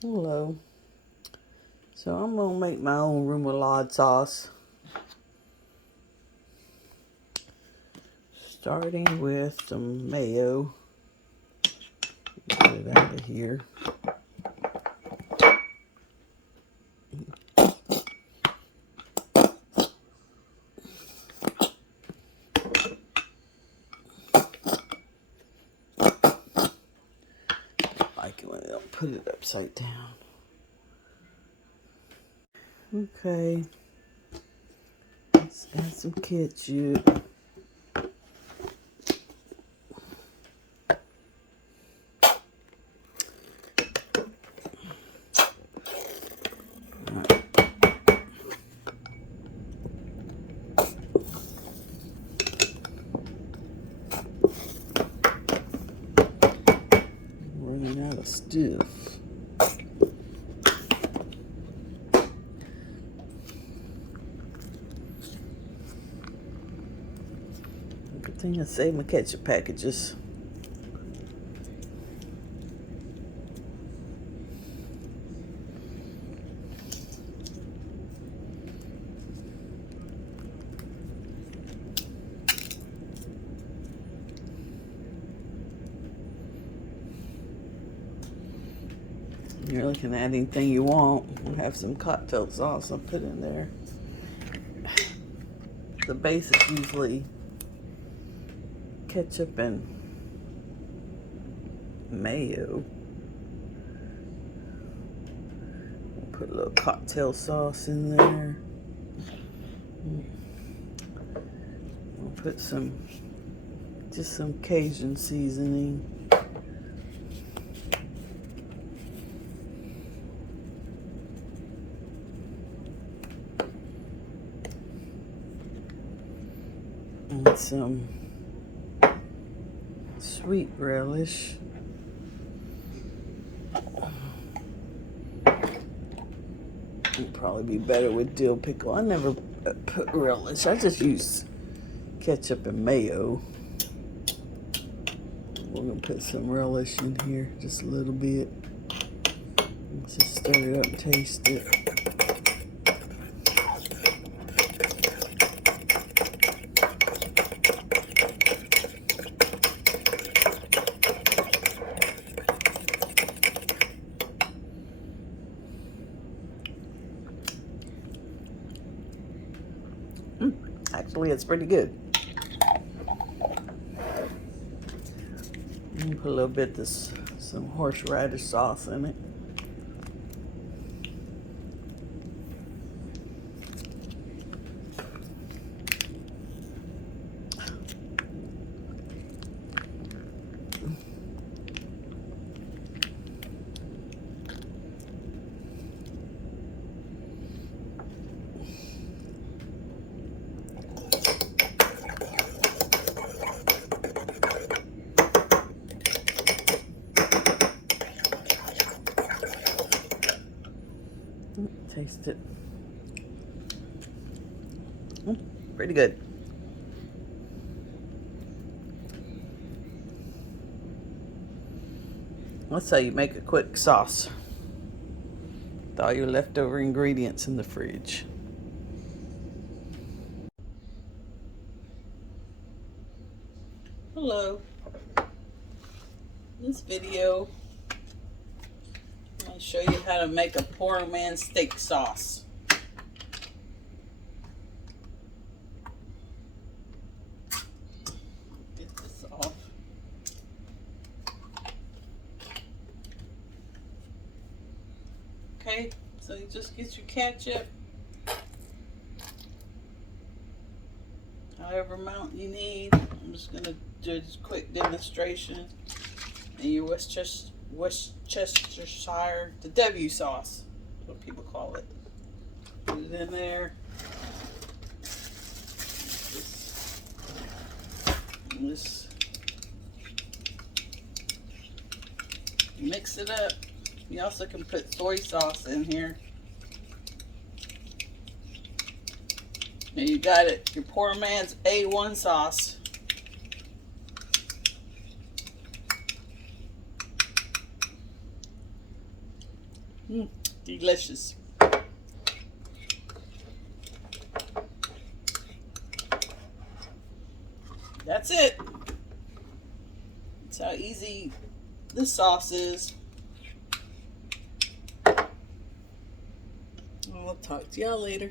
Hello. So I'm going to make my own romalaude sauce. Starting with some mayo. Get it out of here. I like it when they don't put it upside down. Okay. Let's add some ketchup. Running out of stuff. Good thing I saved my ketchup packages. You really can add anything you want. I have some cocktail sauce I'll put in there. The base is usually ketchup and mayo. Put a little cocktail sauce in there. I'll put just some Cajun seasoning. And some sweet relish. It'd probably be better with dill pickle. I never put relish. I just use ketchup and mayo. We're gonna put some relish in here, just a little bit. Let's just stir it up and taste it. Actually, it's pretty good. Put a little bit of some horseradish sauce in it. Taste it. Pretty good. That's how you make a quick sauce with all your leftover ingredients in the fridge. Hello. This video, I'll show you how to make a poor man's steak sauce. Get this off. Okay, so you just get your ketchup, however amount you need. I'm just gonna do a quick demonstration. And your Worcestershire, the W sauce, is what people call it. Put it in there. Just mix it up. You also can put soy sauce in here. And you got it, your poor man's A1 sauce. Delicious. That's it. That's how easy this sauce is. I'll talk to y'all later.